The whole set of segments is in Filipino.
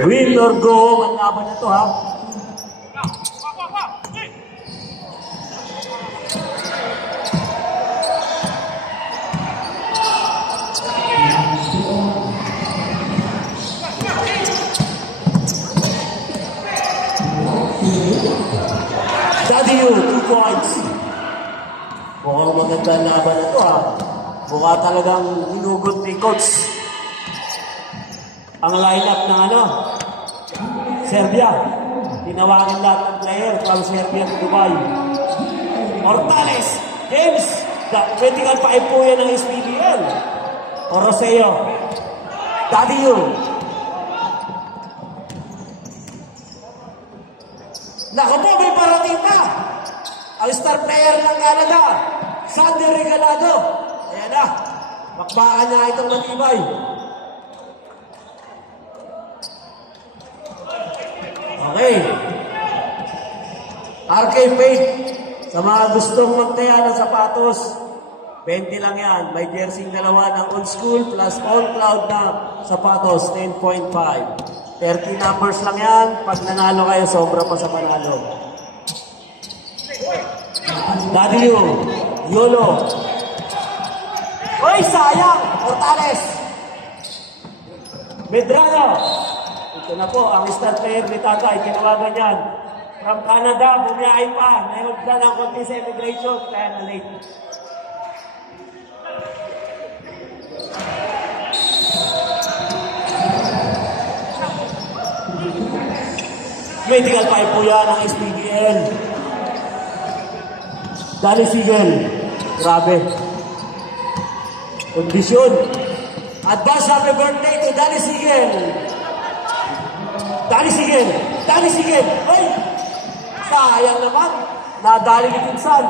Win or go, ang laban na to ha. Daddy, 2 points. Mukhang maganda ang laban na to ha. Mukha talagang hinugot ni Coach ang lineup ng Serbia. Tinawagan lahat ng player from Serbia to Dubai. Mortales, James, critical 5 po yan ng SPBL. Oroseo, Daddy, naku po, may parating na. Ang star player ng Canada, Sander Regalado. Ayan na, makbaka niya itong matibay. Okay. RK Faith, sa mga gustong magtaya ng sapatos, 20 lang yan. May jersey dalawa ng on school plus on cloud na sapatos, 10.5. 30 numbers lang yan. Pag nanalo kayo, sobra pa sa panalo. Daddy Yolo. Oy, sayang! Mortales! Medrano! Ito na po, ang star player ni Tagay. Tinawagan yan. From Canada, bumiyay pa. Mayroon na ng konti sa immigration. Kaya na late. Medical 5 po yan ang SPBL. Danny Sigel. Grabe. Kondisyon. Advance happy birthday to Danny Sigel. Danny Sigel. Danny Sigel. Ay! Sayang naman. Nadali ni Pinsan.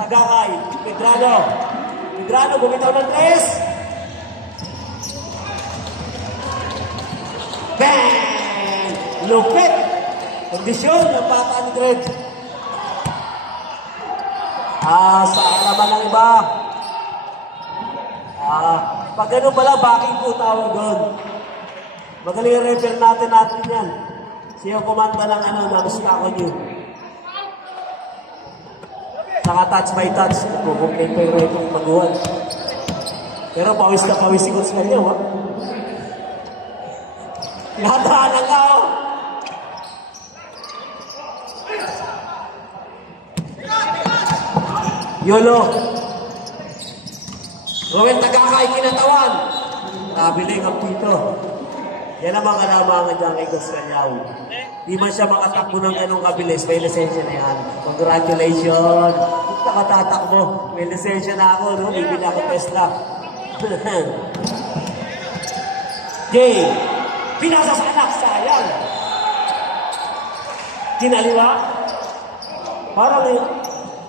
Tagakay. Medrano. Medrano bumitaw ng 3. Bang! Lupit. Kondisyon ng bata ni Greg. Sa alaman ng iba. Pag gano'n pala, backing po tawag doon. Magaling i-refer natin yan. Siya kumanta ng ng Stako New. Saka touch by touch. Nagpupunkin pa yung retong maguhan. Pero pawis na pawis si Coach Mario, ha? Natahanan ka, oh! Yolo. Roel Tagakay, kinatawan. Nabiling ang pito. Yan ang mga kalamangan dyan kay Gus Canyaw. Di man siya makatakbo ng ganong kabilis. May lisensya na yan. Congratulations. Nakatatakbo. May lisensya na ako, no? Bibili ako Tesla. Jay. Pinasa sa anak. Sayang. Kinaliwa. Parang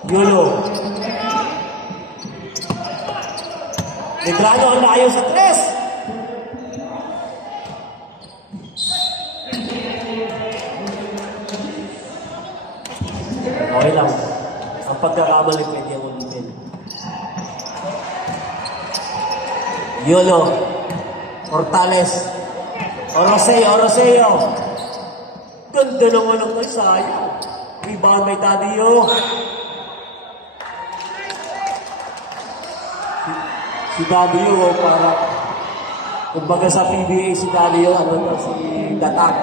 Yolo. Medrano ang layo sa 3. Okay lang. Ang pagkakamali pwede ang ulitin. Yolo. Mortales. Oroseo. Ganda naman ang sayang. Rebound may Daddy Si Daddy para kumbaga sa PBA si Daddy si Datak.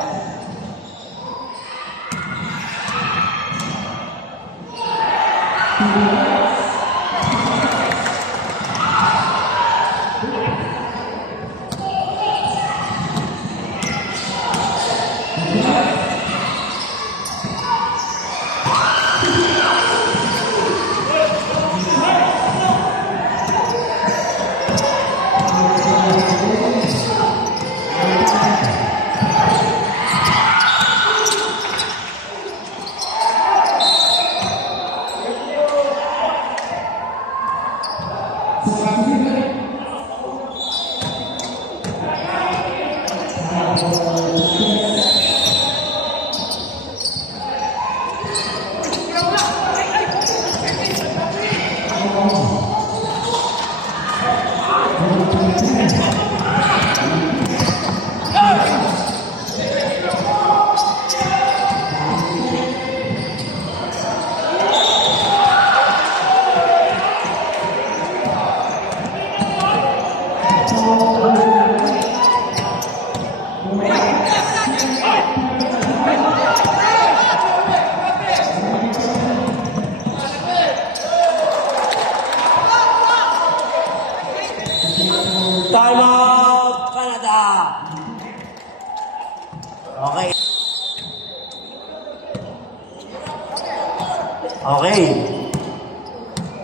Okay.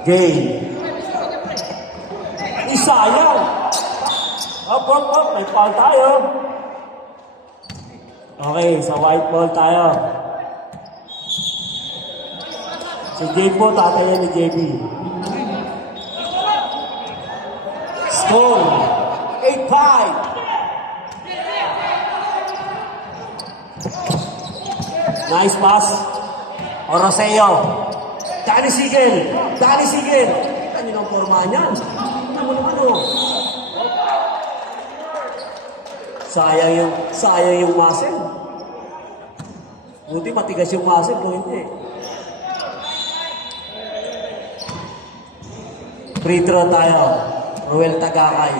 Game. Isayang. Hop. May foul tayo. Okay, sa white ball tayo. Si JB po, tataya ni JB. Score. 8-5. Nice pass. Oroseo. Danny Sigel. Kita niyo ng forma niyan. Ano naman o. Sayang yung muscle. Buti matigas yung muscle kung hindi. Free throw tayo. Ruel Tagakay.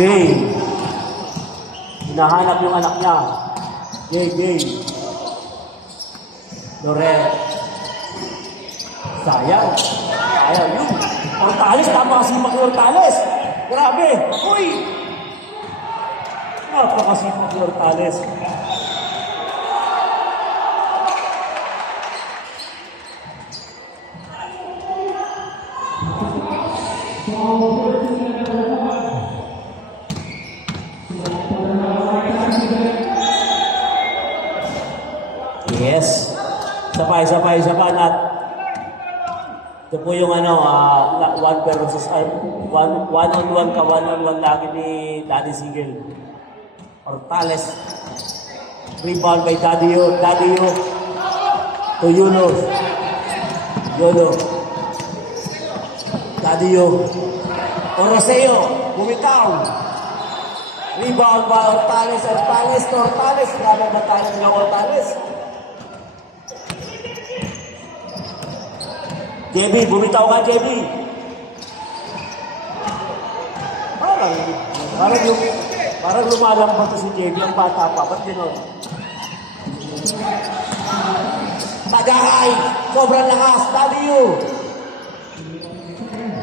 Gay. Hinahanap yung anak niya. Gay. Lorel. Sayang yun. Hortales, tama kasi mag-Hortales. Grabe. Uy! Napakasipag Hortales. Yes. Sabay nat. Ito po yung one versus one-on-one ka, one-on-one lagi ni Danny Sigel. Hortales. Rebound by Daddy Yo. To Yolo. Daddy Yo. Oroseo. Bumitaw. Rebound by Hortales. Grabe ba tayo ng Hortales? JB, bumitaw ka, JB. Parang lumalampas to si JB, ang bata pa. Ba't gano'n? Tagakay! Sobrang lakas! W!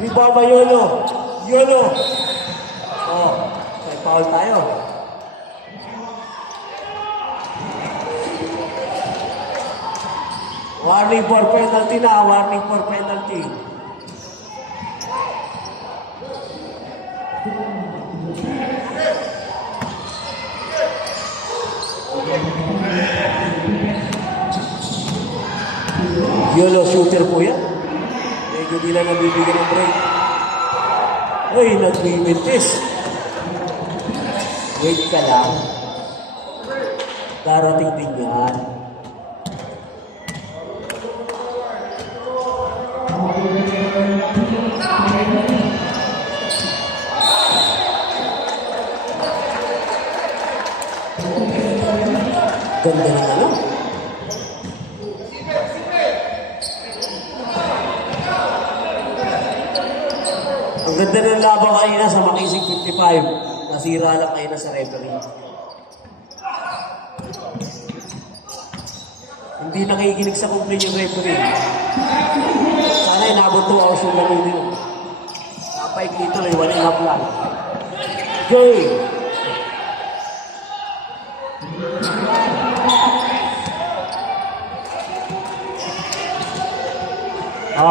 Ribaba Yolo! Oh, may foul tayo. Warning for penalty. Yolo shooter po yan. Medyo di lang nabibigyan ng break. Uy, nag-mintis. Wait ka lang. Darating din yan. Ganda na ano? Ang ganda ng laban kanina sa Makisig 55. Nasira lang kayo na sa referee. Hindi nakikinig sa complaint yung referee. Sana inabot 2 hours yung lamig yun. Napaik dito lang, 1.5 lang. Joey!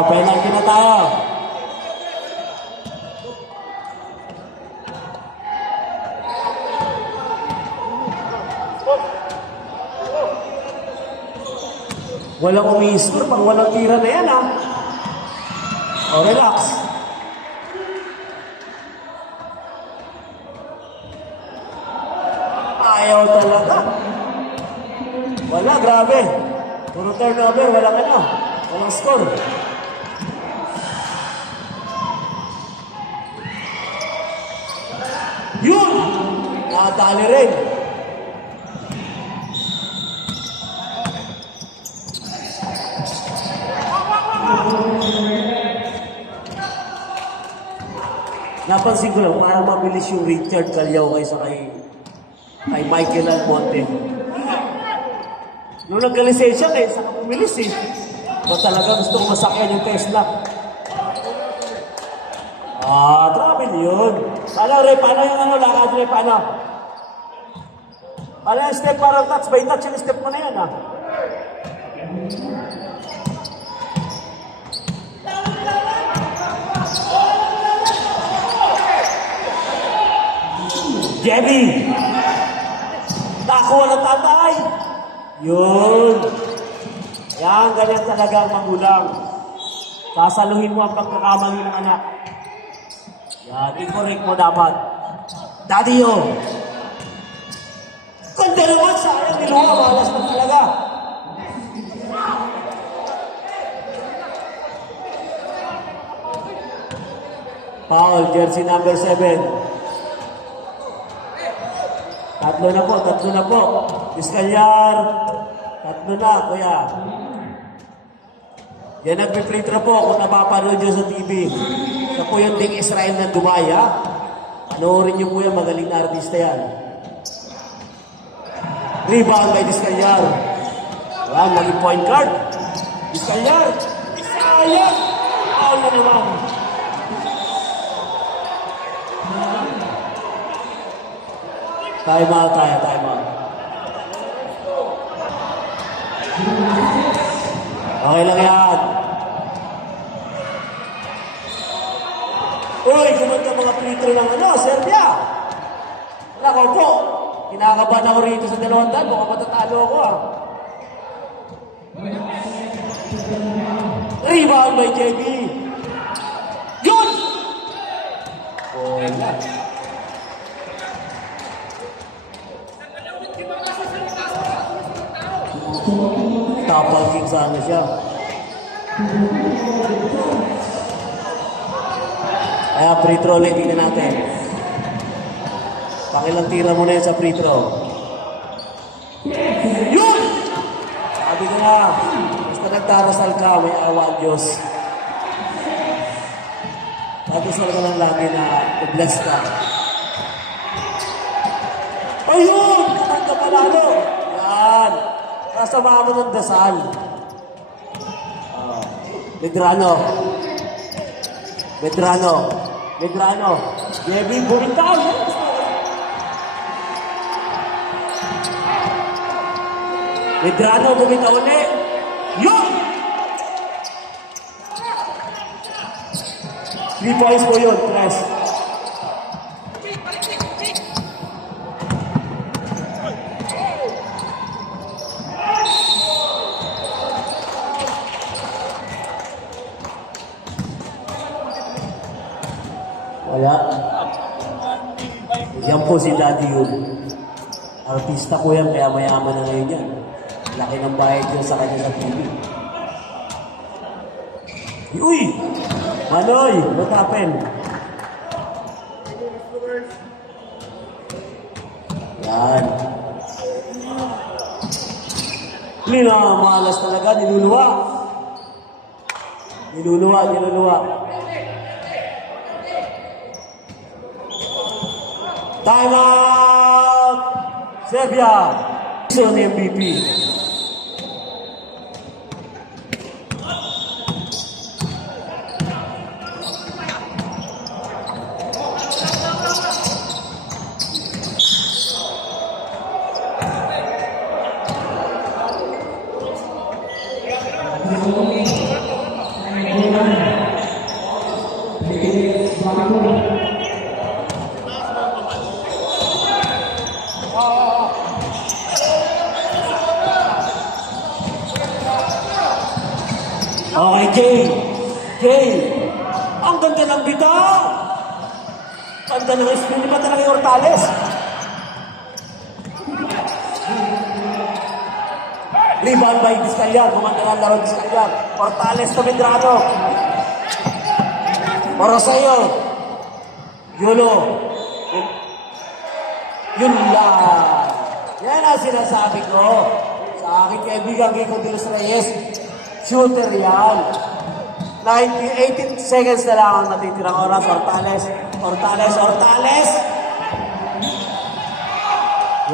Penalty na tayo. Walang umi-score pag walang tira na yan, ha? O, relax. Ayaw talaga. Wala, grabe. Puro turnover, wala ka na. Walang score. Yun! Nakadali rin. Napansin ko lang, parang mabilis yung Richard Calao kaysa kay Michael Almonte. Nung nagka-lisensya kayo, saka pumilis eh. Ba talaga gusto kong masakyan yung Tesla? Travel yun. Paano yung lakad rin, paano? Paano yung step parang touch by touch, yung step mo na yun, Jebby! Nakuha ng tatay! Yun! Yan, ganyan talaga ang magulang. Sasaluhin mo ang pagkakamali ng anak. Yan, i-correct mo dapat. Daddy, yo! Ganda naman, sayang, niluha, malas na talaga. Foul, jersey number 7. Tatlo na po. Vizcayar. Tatlo na, kuya. Yan nagpe-free throw po kung napapanood nyo sa TV. Ito po yung Ding Israel na Dumaya. Panoorin nyo po yan, magaling na artista yan. Rebound by Vizcayar. Yan, naging point guard. Vizcayar. Vizcayar. Foul na naman. Time out. Okay lang yan. Uy, kumanta mga free throw ng Serbia. Wala ko po. Kinakabahan ako rito sa 200. Baka matatalo ako Rebound by JB. Yun! Wala. Tapal king sana siya. Kaya free throw ulit, tingnan natin. Pakilang tira mo na yan sa free throw. Yun! Sabi ko na, basta nagdarasal ka, may awa ang Diyos. Nagdasal ka lang lagi na i-bless ka. Ayun! Katanda palalo! Yan! Kasama mo ng dasal. Medrano. Jebby, bumitaw. Medrano, bumitaw ulit. Yun! 3 points po yun, Tres. Wala. Yan po si Daddy yun. Artista ko yan, kaya mayaman na ngayon yan. Laki ng bayad yun sa kanya sa TV. Uy! Manoy! What happened? Yan. Malas talaga, niluluwa. Time out! Serbia! Son MVP. Okay, Jay. Ang ganda ng bitaw. Ganda ng screen. Di ba talaga yung Hortales? Rebound by Vizcayar. Kumanda ng laro Vizcayar. Hortales to Medrano. Para sa'yo. Yulo. Yun lang. Yan ang sinasabi ko. Sa aking kaibigan Kiko de los Reyes. Shooter yan. 18 seconds na lang ang natitirang oras. Hortales.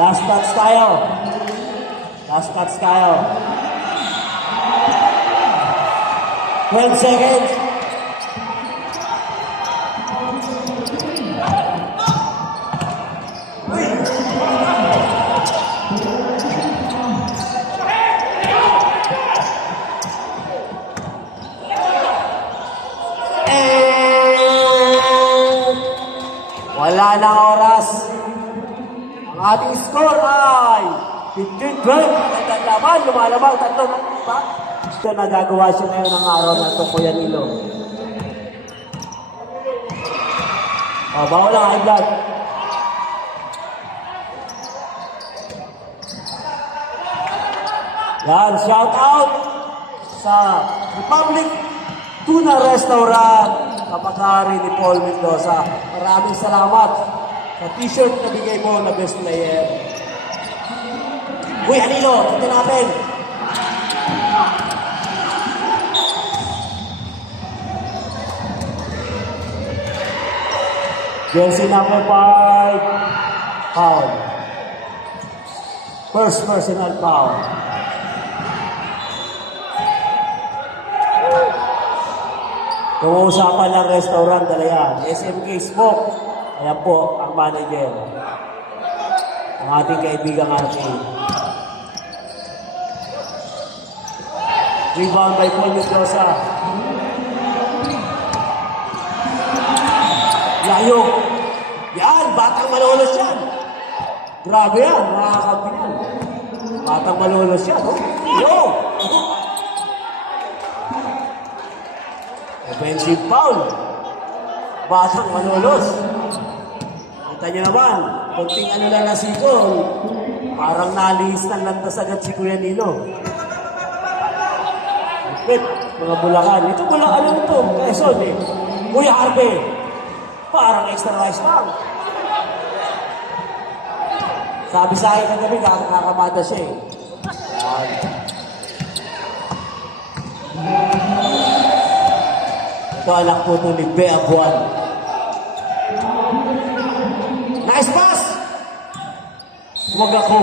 Last touch tayo. 12 seconds. Wala nang oras. Ang ating score ay 15-12. Ang laban, lumalabang tatlo. Ito nagagawa siya ngayon ng araw na ito, Kuya Nilo. Bawal ang high blood. Yan, shout out sa Republic Tuna Restaurant, kapag-hari ni Paul Mendoza. Maraming salamat sa t-shirt na bigay mo na best player. Uy, Anilo, ito natin. Jersey number 5, foul. First personal foul. Kung usapan ng restaurant, dala yan. SMK Smoke. Ayan po, ang manager. Ang ating kaibigang ating. Rebound by Paul Mendoza. Layo. Yan, batang malolos yan. Grabe yan, makakakampi yan. Batang malolos yan. Oh. Yo! Offensive foul. Batang malolos. Kita nyo naman, konting ano lang na sikol. Parang nalis ng landas agad si Kuya Nilo. Wait, mga Bulacan. Ito Bulacan, ano ito? Quezon eh. Kuya Harvey. Parang extra rice lang. Sabi sa akin kagabi, kakakamada siya eh. Ito anak po ito ni Bea Buwan. Nice pass! Huwag ako.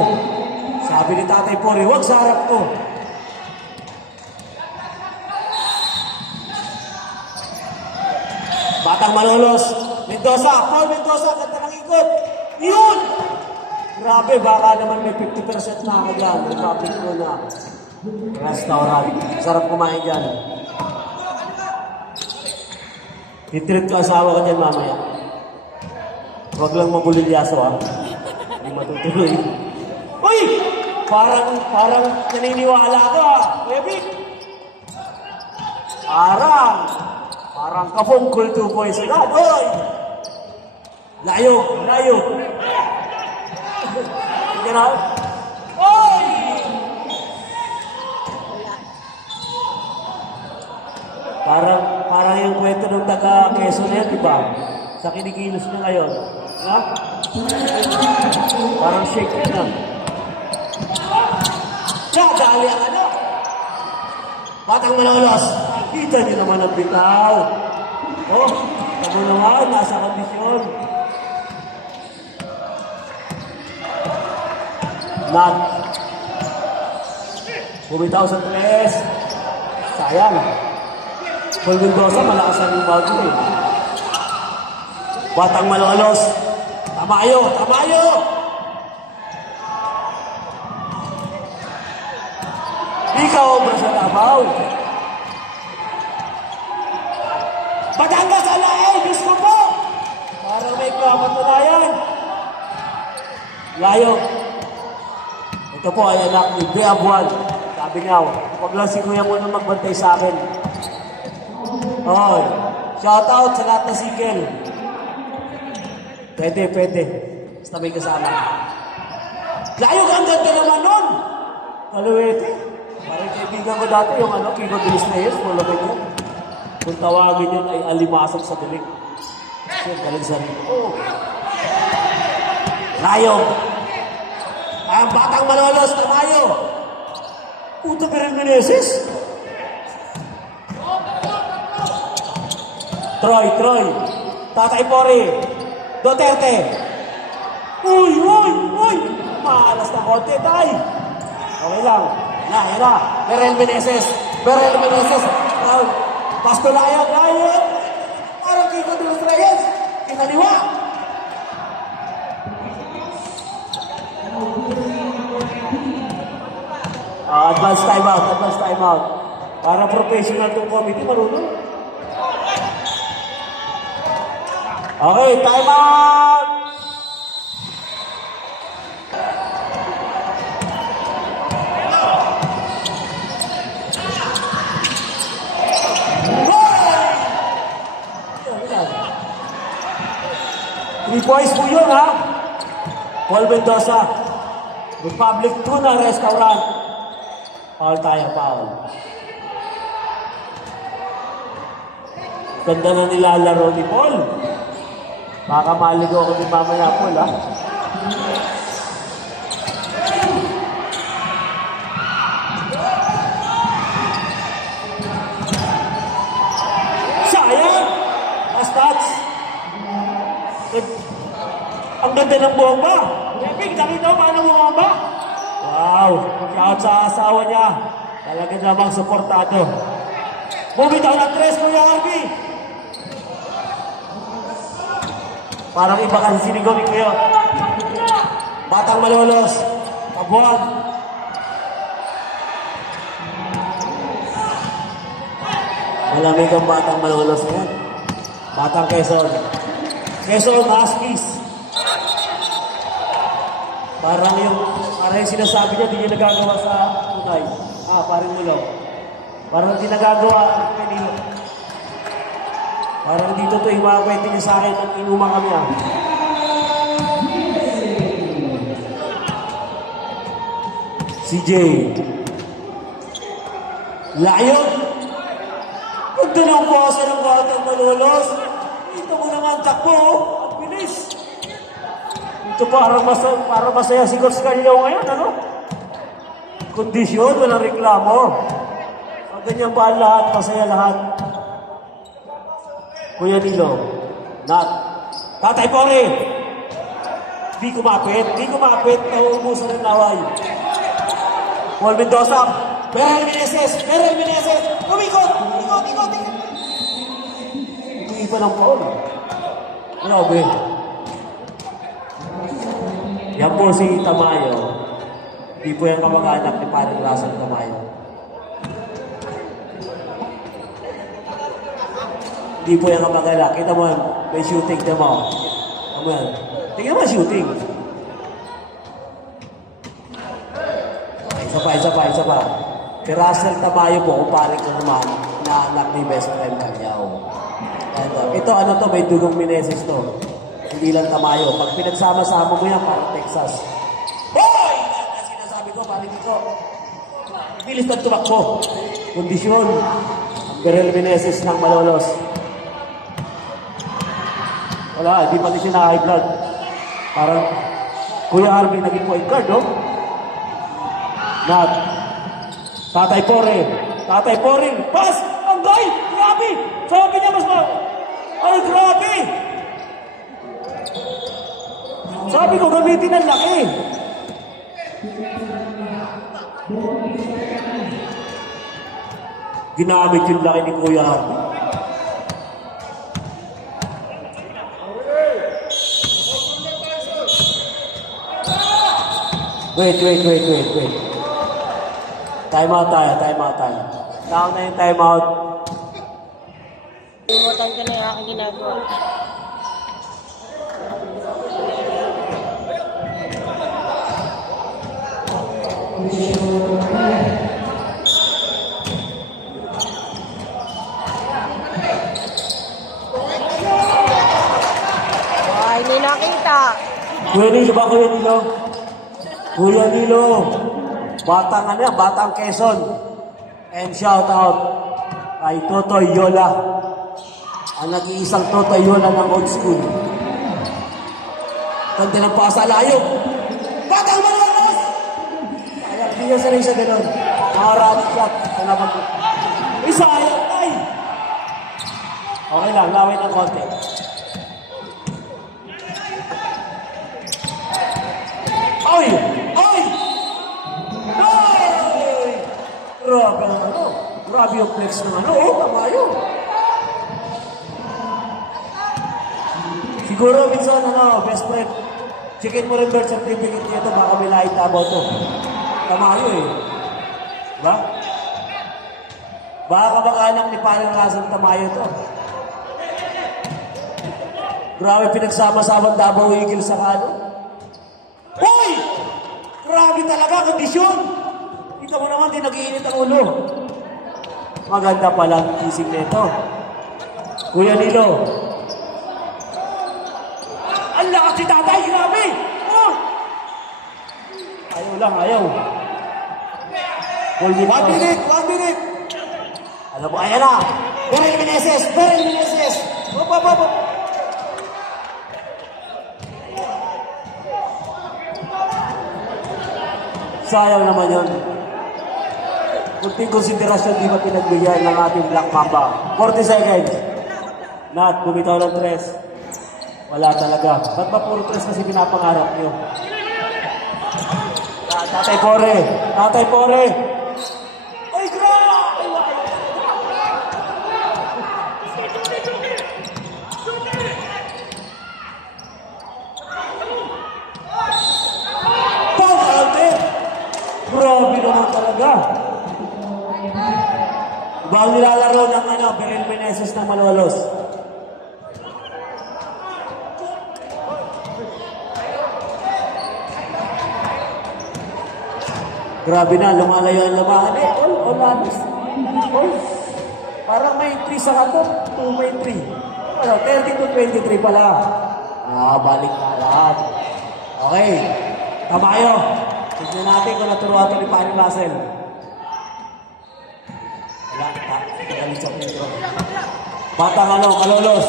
Sabi ni Tatay Pori, huwag sa harap ko. Batang malolos. Mendoza, Paul Mendoza, ganda ng ikot. Yun! Grabe, baka naman may 50% na ako dyan. May traffic ko na restaurant. Sarap kumain dyan. I-treat ko asawa ko dyan mamaya. Huwag lang mabulilyaso ha. Hindi matutuloy. Uy! Parang naniniwala ka ha. Baby! Parang kapungkol 2 points agad. Oy! Layo! Hindi na. Oy! Parang yung kwento ng taga Quezon na yan, di ba? Sa kinikilos niya ngayon. Ha? Parang shake yan na. Dali ang ano. Batang malolos. Kita niyo naman ang bitaw. Oh, tamo naman, nasa kondisyon. Not. Bumitaw sa tres. Sayang. Paul Mendoza, malakas ang bago eh. Batang malolos. Tamayo! Ikaw, obra sa Davao. Batangas, alae! Diyos ko po! Parang may kamatunayan. Layo. Ito po ay anak ni Bea Buwan. Sabi nga, huwag lang si Kuya muna magbantay sa akin. Oh, shout out sa lahat na sikil. Pwede. Basta may kasama. Layo ka, ang ganda naman nun. Kaluwete. Parang kaibigan ko dati yung Kiko Dilis Reyes, wala ba yun? Kung tawagin yun ay alimasag sa dilig. So, galing sa rin. Oh. Layo. Ang batang malolos, tamayo. Puto Perel Meneses. Troy. Tatay Pori. Duterte. Uy! Maalas na konti, tay. Okay lang. Hira. Berel Meneses. Pastolayan. Parang Kiko de los Reyes. Kinaliwa. Advance timeout. Para professional tong committee, marunong. Okay, timeout! Three points po yun, ha? Paul Mendoza. Republic Tuna Restaurant. Foul. Ganda na nilalaro ni Paul. Baka maligo ako din mamaya, Paul, ha? Sayang! Last touch. Ang ganda ng bomba. Epic, nakita mo paano bumomba? Wow! Shout sa asawa niya. Talaga namang suportado. Bumitaw ng 3, Kuya Arby. Parang iba kasi sinigawin ko yun. Batang Malolos. Kabuan. Malamig ang Batang Malolos na yan. Batang Quezon. Quezon Huskies. Parang yung sinasabi niya, di niya nagagawa sa tunay. Parang nilo. Parang di nagagawa kanino. Parang dito to yung mga kwento niya sa akin at inuma kami, CJ. Layon. Huwag doon ang puwasa ng Batang Malolos. Dito mo naman takbo. Ang bilis. Ito parang masaya si Coach Carlo ngayon, ano? Kondisyon, walang reklamo. Pag ganyan ba lahat, masaya lahat. Kuya Nilo, Tatay Pori. Di kumapit, nauubusan ng laway. Paul Mendoza, Berel Meneses, umikot. Hindi pa ng Paul. Grabe. Yan po si Tamayo. Di po yung kamag-anak ni Padre Russell Tamayo. Di po yung kamag-anak. Kita mo, may shooting na mo. Amen. Tingnan mo shooting. Isa pa. Si Russell Tamayo po, kumpare ko naman, na anak ni best friend Kanyao. Ito, may dugong Meneses to. Hindi lang Tamayo. Pag pinagsama-sama mo yan, parang Texas. Hoy! Sinasabi ko, parang dito. Bilis na tumakbo. Kondisyon. Ang Berel Meneses ng Malolos. Wala, di pati siya na-high blood. Parang, Kuya Harvey naging point guard, no? Tatay Pori. Pass! Ang guy! Grabe! Sabi niya mas ay, grabe! Sabi ko, gamitin ang laki. Ginamit yung laki ni Kuya Harvey. Wait. Time out tayo. Down na yung time out. Limutan ko na yung aking ginagawa. Hindi nakita. Kuya Nilo. Batang Quezon. And shout out kay Totoy Yola. Ang nag-iisang Totoy Yola ng old school. Ganda ng pasalayo. Batang Malolos! Kaya hindi niya sanay siya gano'n. Nakarat shot. Isa, ayun, ay! Okay lang, laway ng konti. Ay! Ay! Ay! Grabe ang ano. Grabe yung flex ng ano. Oh, tama yun. Siguro, minsan, ano, best friend, checkin mo rin birth certificate nito, baka may light about to. Tama yun eh. Diba? Baka kamakanak ni Paring Rasang Tamayo to. Grabe pinagsama-samang Davao Eagles sa kano. Hoy! Grabe talaga, kondisyon! Kita mo naman, di nag-iinit ang ulo. Maganda pala ang kising nito. Kuya Nilo. Ang lakas si tatay, grabe! Oh! Ayaw lang, ayaw. 1 minute, 1 minute! Alam mo, ayan na! Beryl Meneses! Beryl Meneses! Hop, hop, hop, hop! Sayang naman yun. Kunting konsiderasyon di ba pinagbigyan ng ating Black Mamba. 40 seconds. Nat, bumitaw ng 3. Wala talaga. Ba't ba puro 3 kasi pinapangarap nyo? Tatay Pore! Tatay Pore! Ay, grabe! Pag-alter! Grabe naman talaga. Iba ang nilalaro ng ano, Beryl Meneses ng Malolos. Grabe na, lumalayo ang labahan eh. All honest. All. Parang may 3 sa kato. 2 may 3. Ano, 30-23 pala. Balik na lahat. Okay. Tamayo. Tignan natin kung naturuan ito ni Paring Russell. Wala. Galit sa Pedro. Batang ano, Malolos.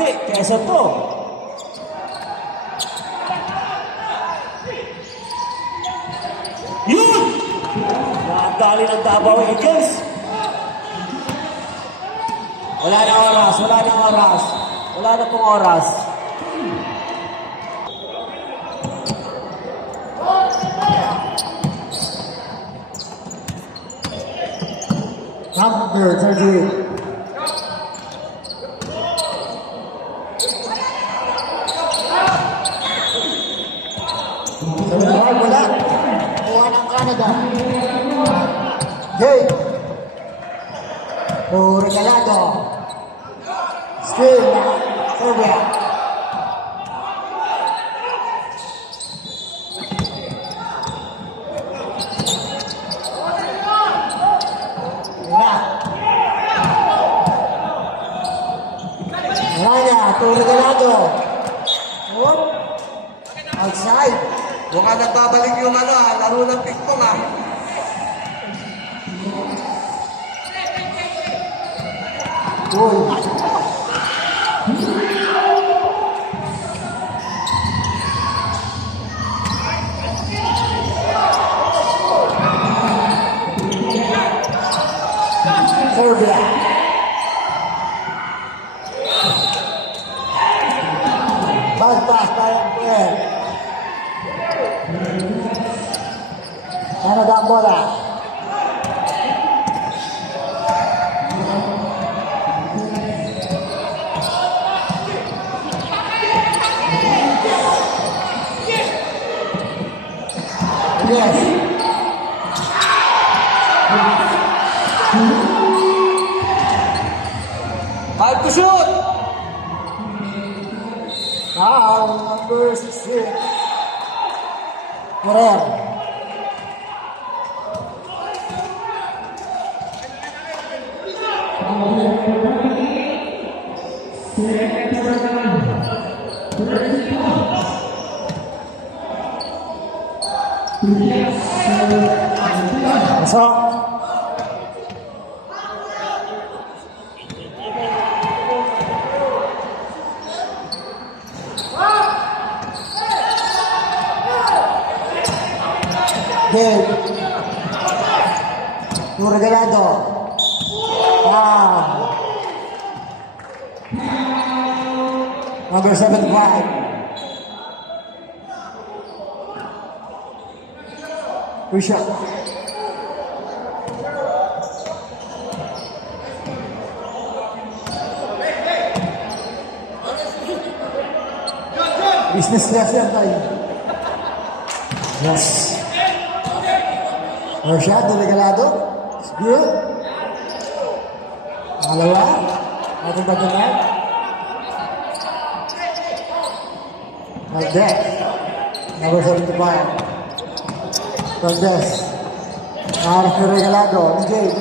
Di, kesa to. Yun! Nakadali ng Davao Eagles. Wala na oras, wala na oras. Wala na pong oras. Number 38. Wala. Kuha ng Canada. Jay. Regalado. Still. Serbia. Raya, Regalado. Whoop. Outside. Mukhang nagbabalik yung ano, laro ng ping-pong ah. Goal. Serbia. Pass parang player. Canada ang bola. Yes. Five to shoot! Now, number 16. Morer. Pasok. Game. Regalado. Number 75. Good shot. Business class yan tayo. Yes. Rashad Regalado. It's good. Pangalawa. Ating pagkakas. Valdez. Number 75. Valdez. Harap ni Regalado. NJ.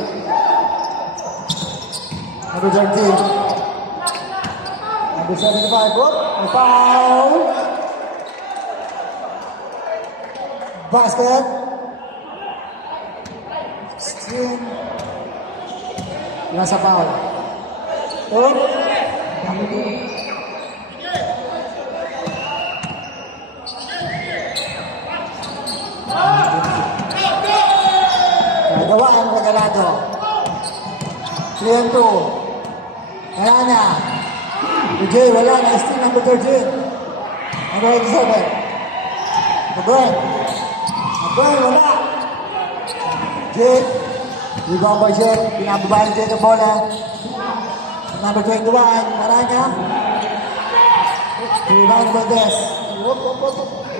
Number 13. Number 75. Whoop. A foul. Basket. 16. Nasa foul. Whoop. Nagawa ang Regalado. 3-2. Wala na. DJ, wala na. Still number 13. Number 87. Again. Again, wala. Jake. Rebound by Jake. Pinababa ni Jake ang bola. Number 21. Wala na. Rebound by Des.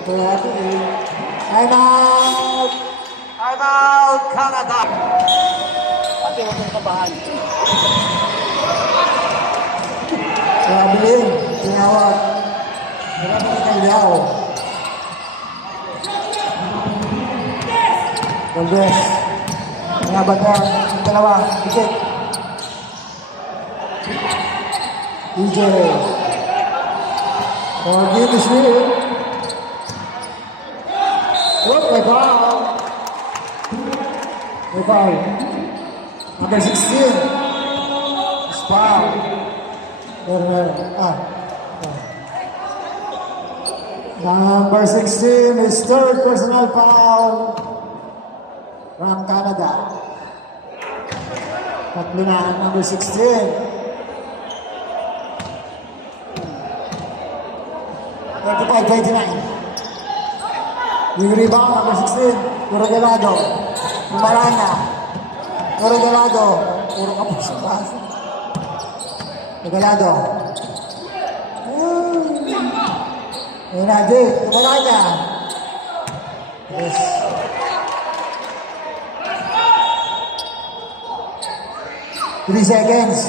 Ito natin. Time out. Time out, Canada. Pati huwag kang kabahan. Sabi, tinawag. Wala pa kang yaw. Valdez. Nabag na. Yung dalawa. Isik. DJ. Forgive the shooter. Look, may foul. May foul. Number 16. It's foul. Number 16 is third personal foul from Canada. Tatlo na ang number 16. 35-29. Yung rebound, number 16. Regalado. Umarana. Regalado. Puro ka po sa basa. Regalado. Ayun na, Jake. Umarana. Yes. Three seconds.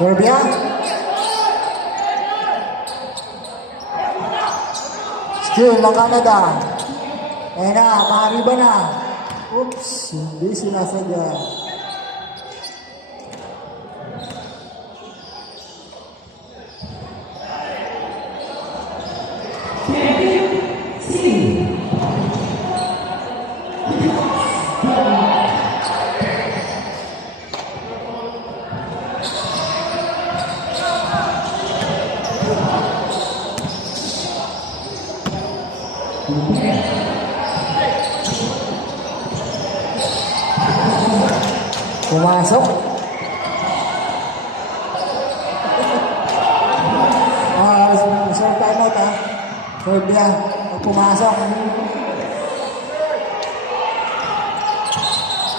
Serbia. Still ng Canada. Ayun na, makariba na. Oops, hindi sinasadya. Pumasok. Short time out ha. Serbia. Pag pumasok.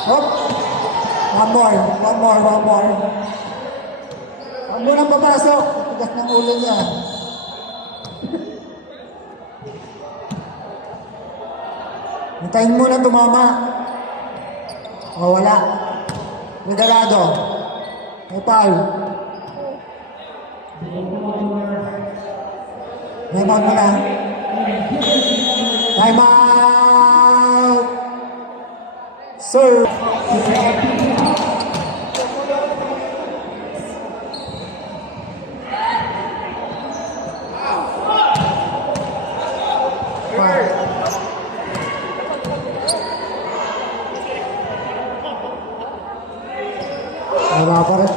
Hop. One more. Huwag mo nang papasok. Tigas ng ulo niya. Hintayin mo na tumama. O wala. Regalado. May foul. Time out mo na. Time out! Serve! Wala pa rin.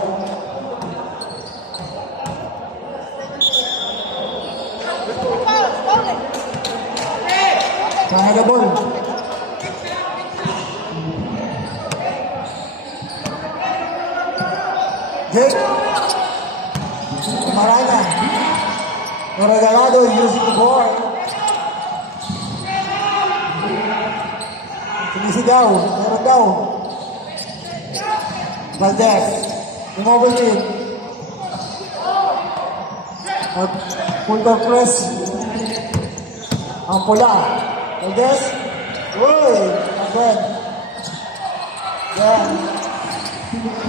Canada ball. Jake. Marana. Regalado using the board. Sinisigaw. Meron daw. Valdez. Immobile team. Punta press. Ang pula. Valdez. Uy. Again. Yan.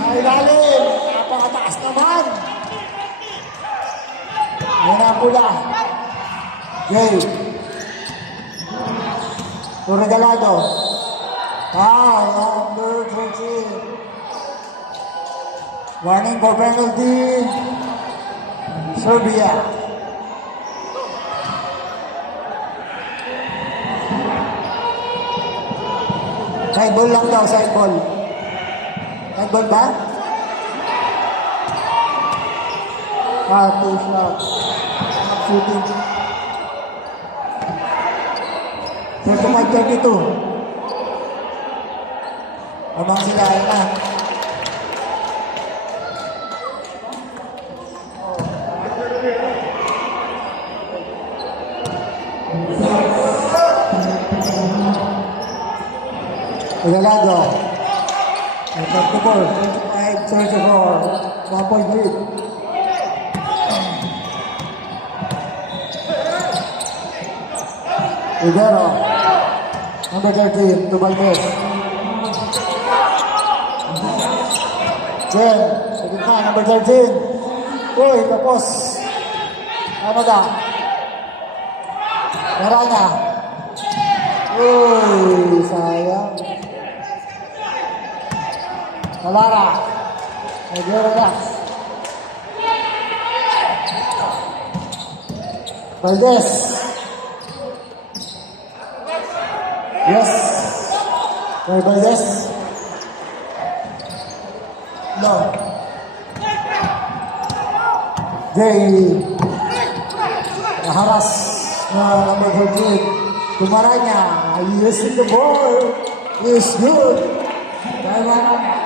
Ay, lalim. Napakataas naman. Yan ang pula. Jay. Regalado. Number 14. Warning for penalty. Serbia. Side ball lang daw, side ball. Side ball ba? Two shot. Shooting. 35-32. Abang sila na. Regalado. 34, 25-34. 1 point lead. Rivero. Number 13, to Valdez. Jen, sa gitna, number 13. Uy, tapos. Ano da? Marana. Uy, sayang. Talara. Medyo relax. Valdez. Yes. Kay Valdez. No. Jay. Naharas na number 14. Tumaranya. Using the ball. Is good. Dahil mana?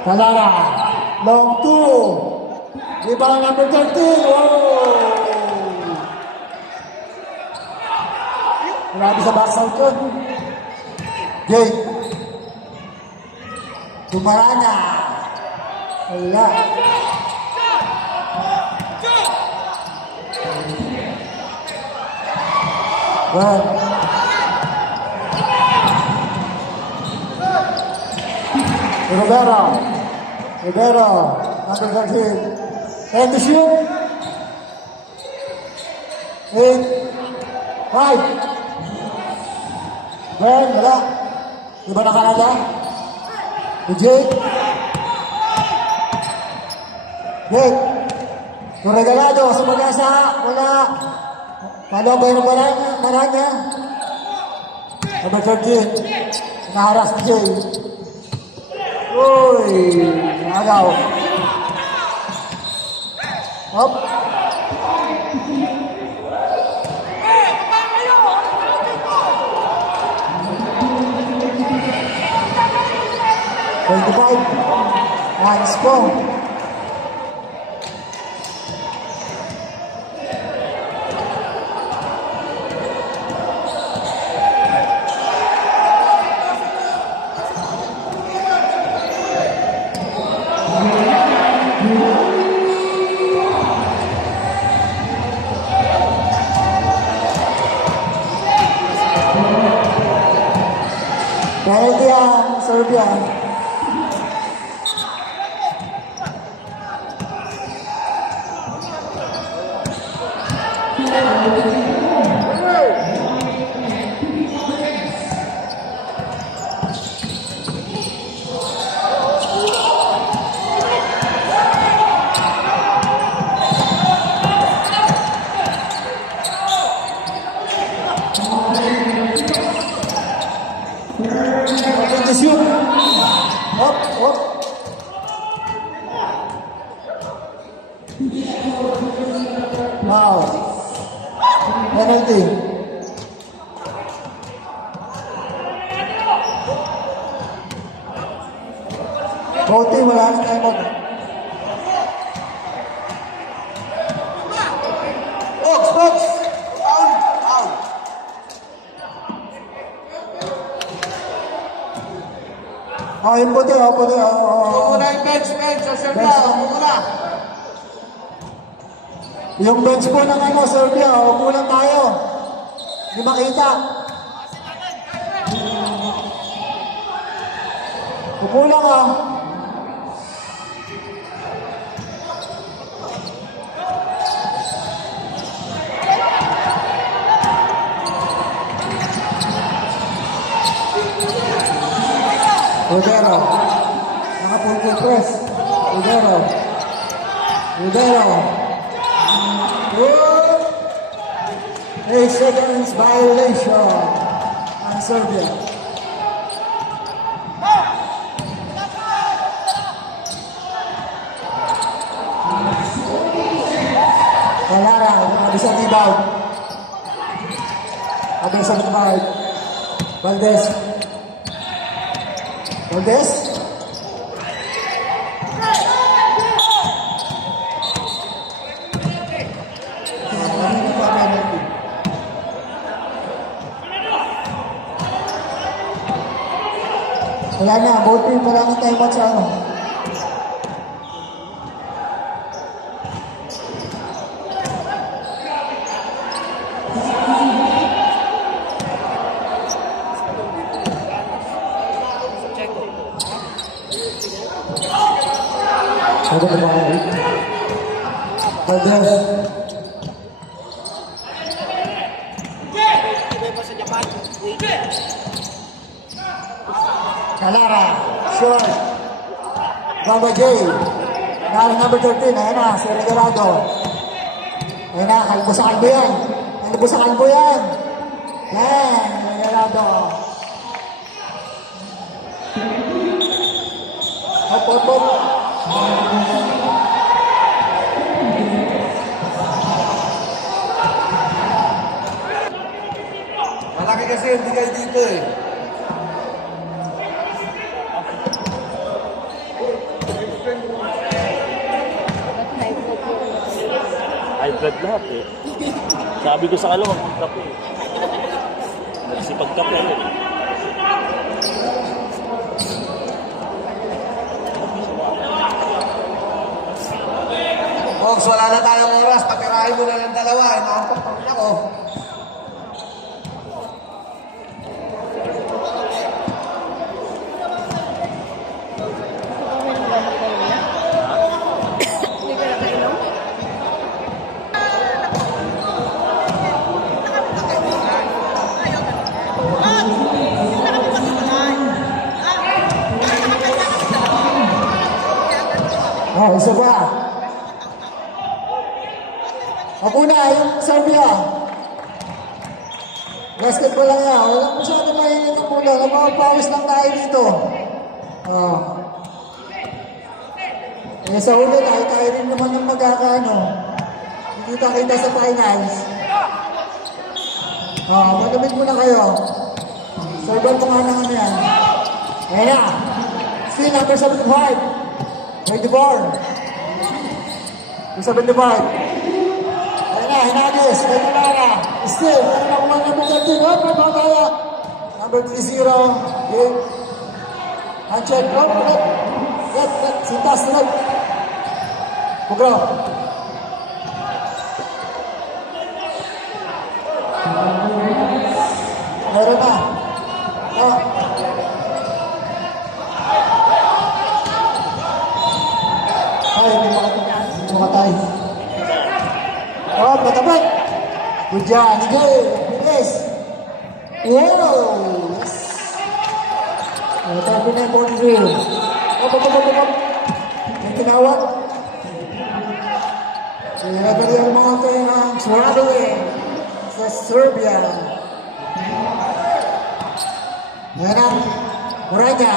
Talara. Long two. Rebound number 13. Oh! Grabe sa backside yun. Jake. Tumarana. Wala. Well. Rivero. Rivero. Number 13. And to shoot. 8. 5. Well, wala. Iba na Canada. Jake. Jake. Yung regalado sa mag-asa. Wala. Paano ba yung maranya? Number 13. Naharas ni Jay. Uy. Nagaw. Hop. Nice go. Penalty ang Serbia. To shoot. Up, up. Wow. penalty. Both team, wala na tayo mag... Box, box! Foul, foul. Oh, yung puti, oh, puti, oh, oh, Huwag oh. muna yung bench, bench. O Serbia, Bench. huwag muna. Yung bench po ng ano, Serbia, oh, kulang tayo. Hindi makita. Kukulang, ah. Rivero. Naka-full press. Rivero. Rivero. Good. 8 seconds violation on Serbia. Kalara, nakabisa rebound. Kabisa rebound. Valdez. Valdez. Wala na, both team, wala na tayo match ano. Sabi ko ba kayo? Valdez. Kalara, short. Gamba J. Nalo number 13, ayan na, si Regalado. Ayan na, kalbo sa kalbo yan. Kalbo sa kalbo yan. Yan, Regalado. Hop, hop, hop. Malaki kasi yung bigay dito eh. High blood lahat eh. Sabi ko sa kalaw, huwag magkape. Nagsipagkape ano eh. Box, wala na tayong oras. Patirahin mo na ng dalawa. Inaantok pa rin ako. Oh, isa pa. Ako na, yung Serbia. Basketball lang yan. Walang masyado mainit ang mula. Napapawis lang tayo dito. Oh. Eh, sa ulo tayo rin naman ng magkakaano. Hindi kita sa finals. Malamig muna kayo. Serban ko nga naman yan. Ayan na. Still number 75. 24. 75. Ayan na, Hinagis. Ayan na Lara. Still, meron na kumang number 13. Hop, papataya. Number 30. Okay. Handcheck. Hop, hop. Let. Sintas, let. Bugro. Meron na. Oh. Ay, hindi makatay. Oh, patapat. Good job. Sige. Bilis. Wow. Yes. Tabi na yung ball drill. Hop. Yung tinawag. Sinabali ang mga kayo ng swallowing sa Serbia. Ayan na. Muranya.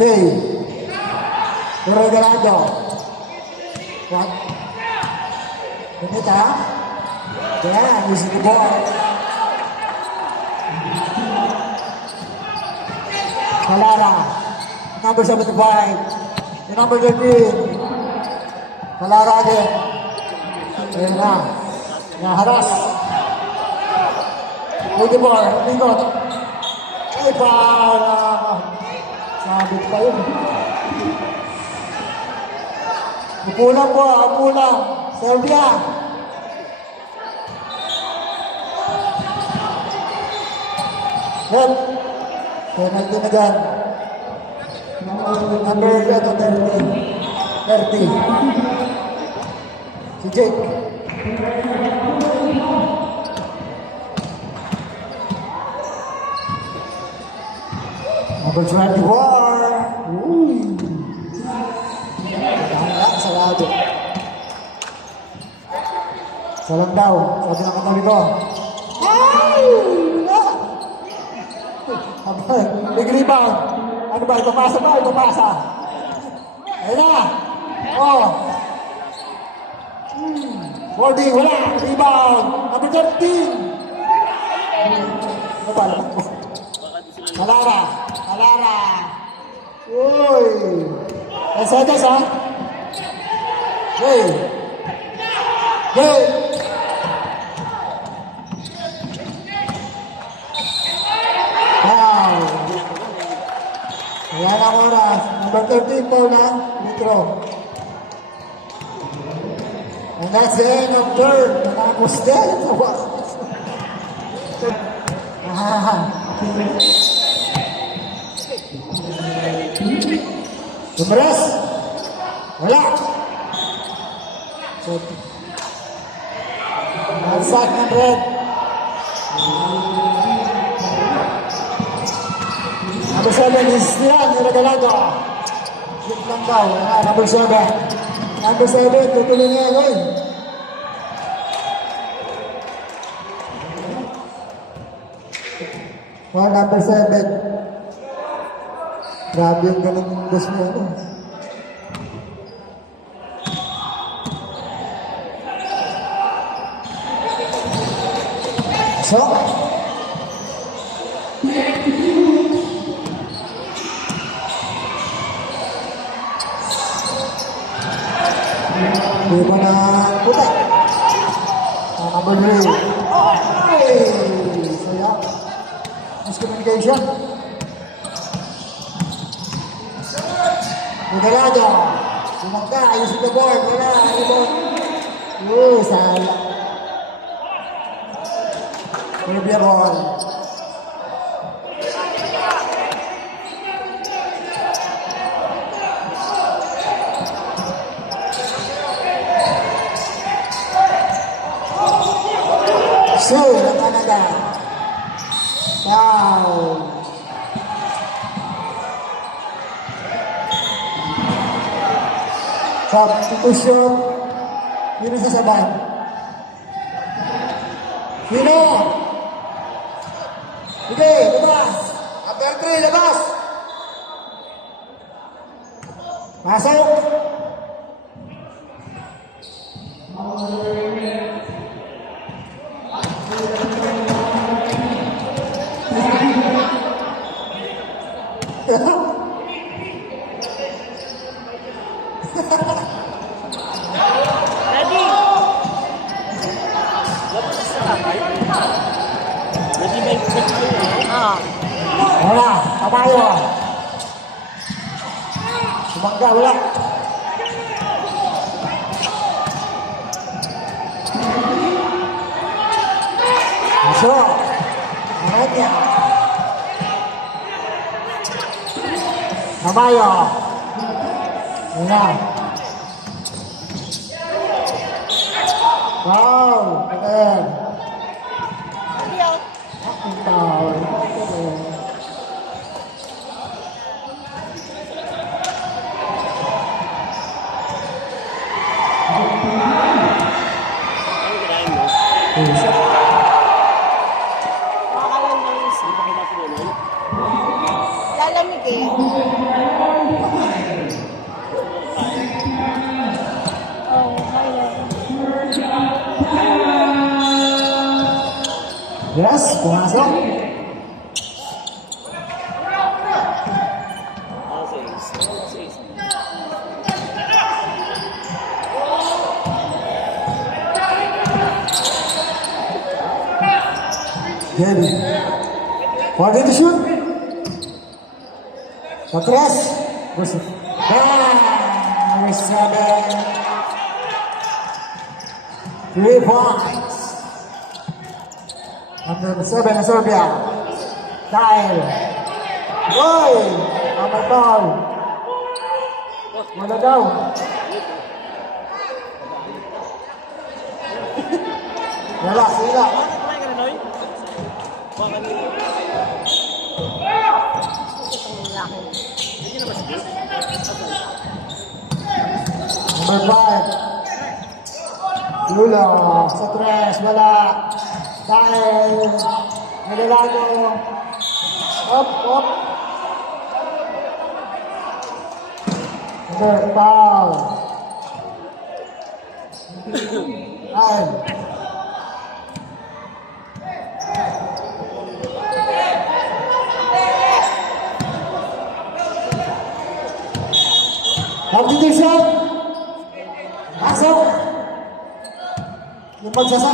Gay. Regalado. What? Ganit ha? Yan, using the ball. Kalara. Number 75. The number 13. Kalara again. Ayan na. Naharas. With the ball. Lingot. Ay, para. Sabit pa yun. Upulang po, upulang. Serbia. Help. Penalty na dyan. Number 30. Si Jake. Number 24. Uy. Ang sarado. Salam daw. Sabi ng katabi ko. Ay! Big rebound. Ano ba? Ipapasa ba? Ipapasa. Ayun na. Oh. Boarding. Wala. Rebound. Number 13. Ano ba? Kalara. Kalara. Uy. Esetes ha? Hey. Hey. Wow. Ayan ang oras. Number 13 po na Metro. And that's the end of third. Natapos din. Lumres. Wala. Mansak ng red. Number 7 is Stian Regalado. Shoot lang daw. Number 7. Number 7, tutuloy niya yun. Number 7. Grabe yung ganun yung boss mo. So, di ba na puti? Number 3. Okay! So, yeah. Miscommunication. Regalado. Sumagka. Ayusin the board. Wala. Sala. Serbia ball. Sue ng Canada. Foul. Substitution. Sino sasabay? Sino? Sige, labas. Number 3, labas! Pasok. Ready! Ready ba yung check ko yun? Wala, kabayo. Sumangga, wala. Masyo. Arat niya. Kabayo. Wala. Foul. Again. Foul. Lalamig eh. Oh, hi. Yes, pumasok. Gaby. Ready to shoot? Patras. Busuk. Number 7. 3 points. Number 7 na Serbia. Kyle. Boy! Tama tol. Wala daw. Wala, sila. Number 5. Lula. Sa tres. Wala. Kyle. Nalalago. Up, up. Number 5. Kyle. Competition. Pasok. Yung pagsasa.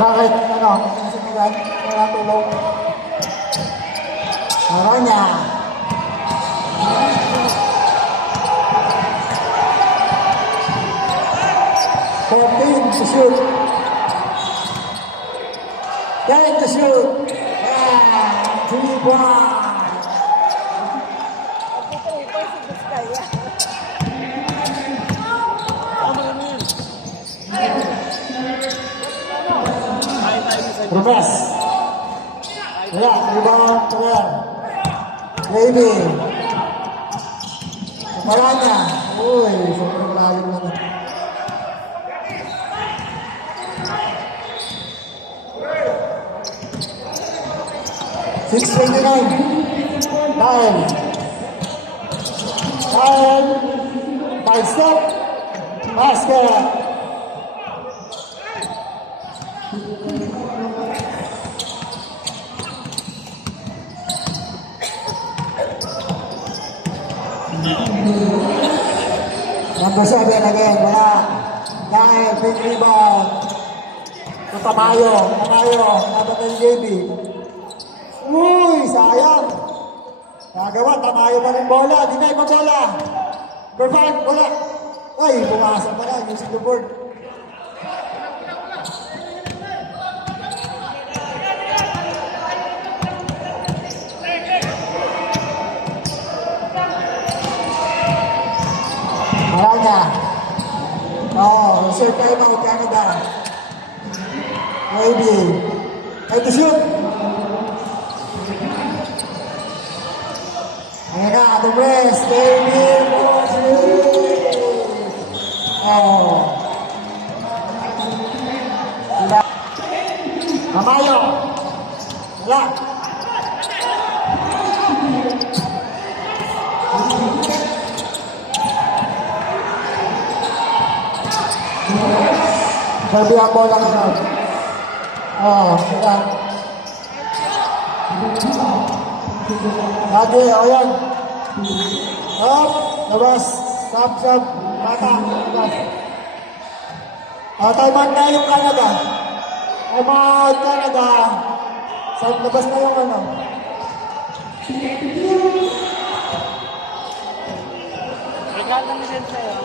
Bakit? Ano? Sinigan? Wala tulong. Meron niya. To shoot. 10 to shoot. Yeah, 2 points. Rubas. Ya, rebound keluar. Baby. Kepalanya. Woi, super lalu banget. Six 29. Time. 5 step. Basket. Number 7 again, wala. Dahil, big rebound. Tamayo, dapat ng JB. Uy, sayang. Nagawa, Tamayo pa rin bola. Deny pa bola. Number 5, wala. Ay, pumasok pa na, using the board. Maranya. Oh, reserve time out Canada. Maybe. Ay, to shoot. Ayan na, the rest. Baby, oh. Tamayo. Wala. Sabi ang bola siya. Oh, wala. Lagi, o yan. Up, labas. Sub, mata, labas. Time out na yung Canada. Time out, Canada. Labas na yung ano. Regalo mo din sa'yo.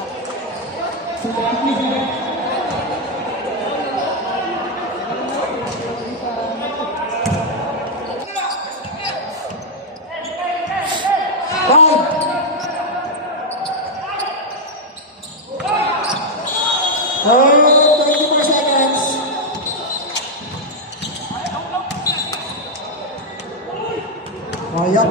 Five. 24 seconds. Ayan.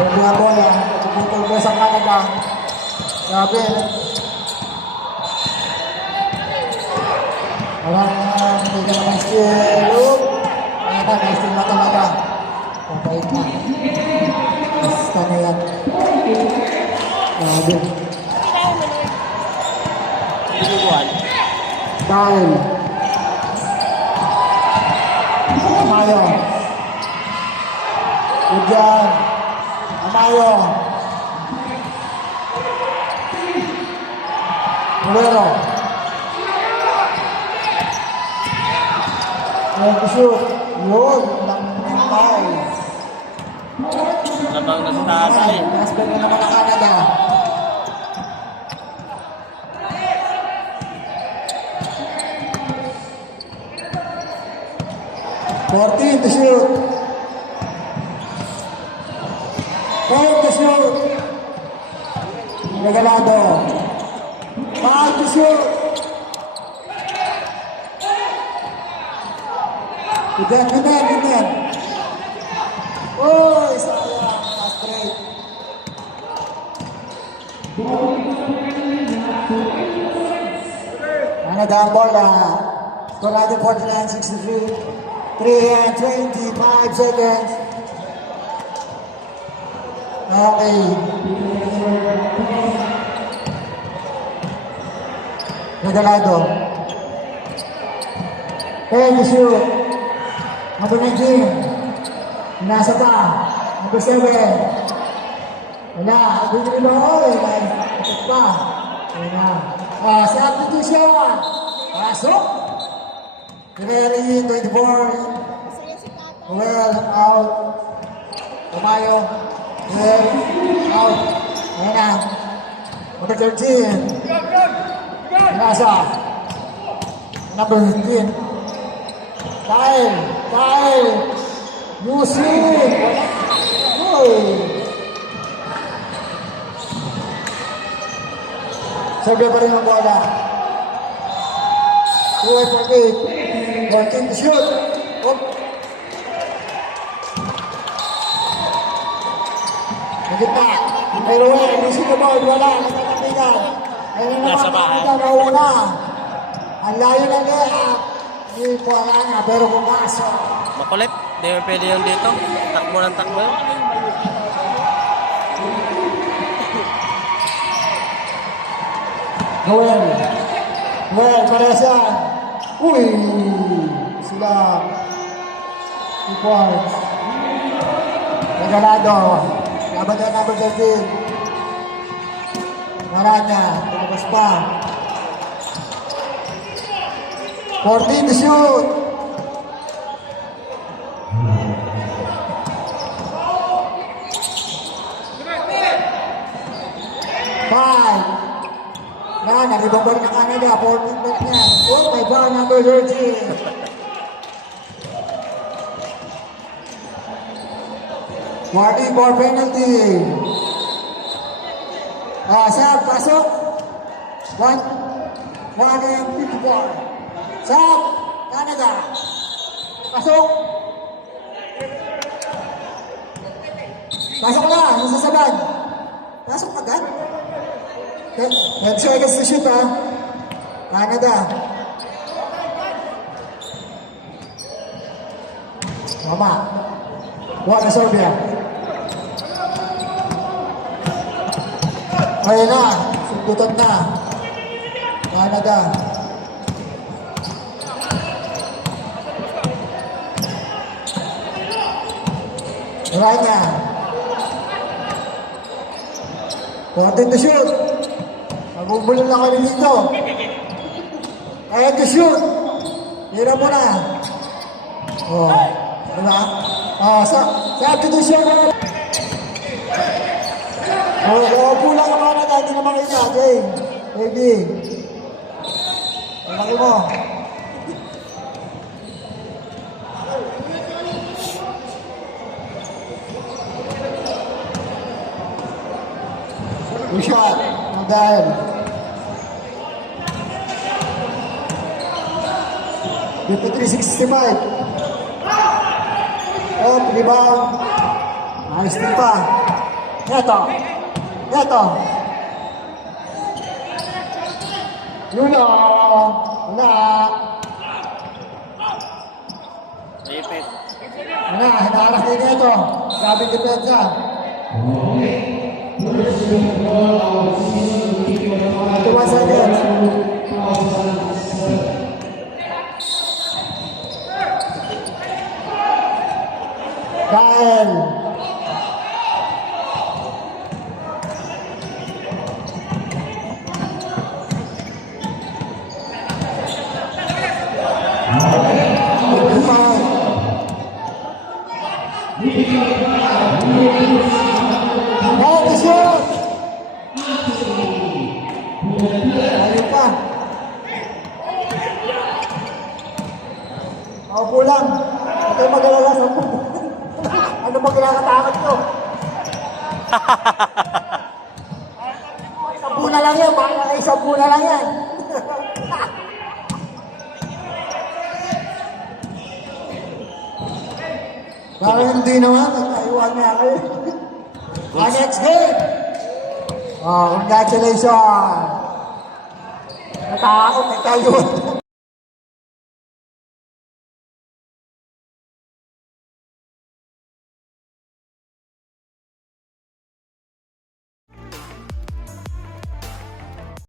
Grabe ang bola. Puputol ko sa Canada. Grabe. Parang hindi ka naman steal. Kaya ba, na-steal na talaga. Papait na. Basta na yan. Grabe. Inuwan. Dahil. Amayo. Udyan. Amayo. Mulero. Ayan, shoot. Yun. Ang mentay. Labang na sa tatay. Aspect na naman ang Canada. Fourteen to shoot. 12 to shoot. Regalado. 5 to shoot. Good. Uy, sayang. Last break. Canada ang bola. Score natin 49-63. 3 and 25 seconds. Okay. Regalado. Hey, shoot. Number 19. Nasa pa. Number 7. Wala. Bigyan mo. Oy. Ito pa. Wala. Substitution. Pasok. Riveri, 24. Well, out. Tumayo. Well, out. Ayan na. Number 13. Nasa. Number 15. Kyle. Music. Uy. Sabi pa rin ang bola. 2-8. Working to shoot. Up. Nagitna. Pero music na ball. Wala. Nagtatapigan. Ayun na Nasa naman. bahay. Nauna. Ang layo na niya. Hindi po na, pero pumasok. Makulit. Hindi mo pwede yung dito. Takbo ng takbo. Well, parehas yan. Uy! Sila. 2 points. Regalado. Laban na number 13. Maranya. Tapos pa. 14 to shoot. Five. Nalibang ba rin ng Canada? 14 bet niya. Oh, may ba? Number 13. Warning for penalty. Sab, pasok. 1-54. Sab, Canada. Pasok. Pasok na, yung sasabad. Pasok agad. 10 seconds to shoot, ha. Canada. Mama. Buwan na Serbia. Ayun na. Sundutan na. Canada. Rania. 14 to shoot. Magbubulong lang kami dito. Ayan to shoot. Hira mo na. Oh. Diba? Sa substitution na. Upo lang ang Canada. Hindi na makita. Jay. Baby. Malaki mo. Good shot. Not bad. Good for 365. Oh, rebound. Ayos din pa. Neto. Yun o. Wala. Ano, hinaharap din ito. Grabe depensa. 21 seconds. Dahil Hey, shoot! Ayaw pa. Maupo lang. Huwag kayo mag-alala sa po. Ano ba kinakatakot ko? Sampu na lang yan. Baka kayo sampu na lang yan. Parang hindi naman. Nagtayuan niya kayo. Next game. Oh, congratulations. Natakot, nagtayuan.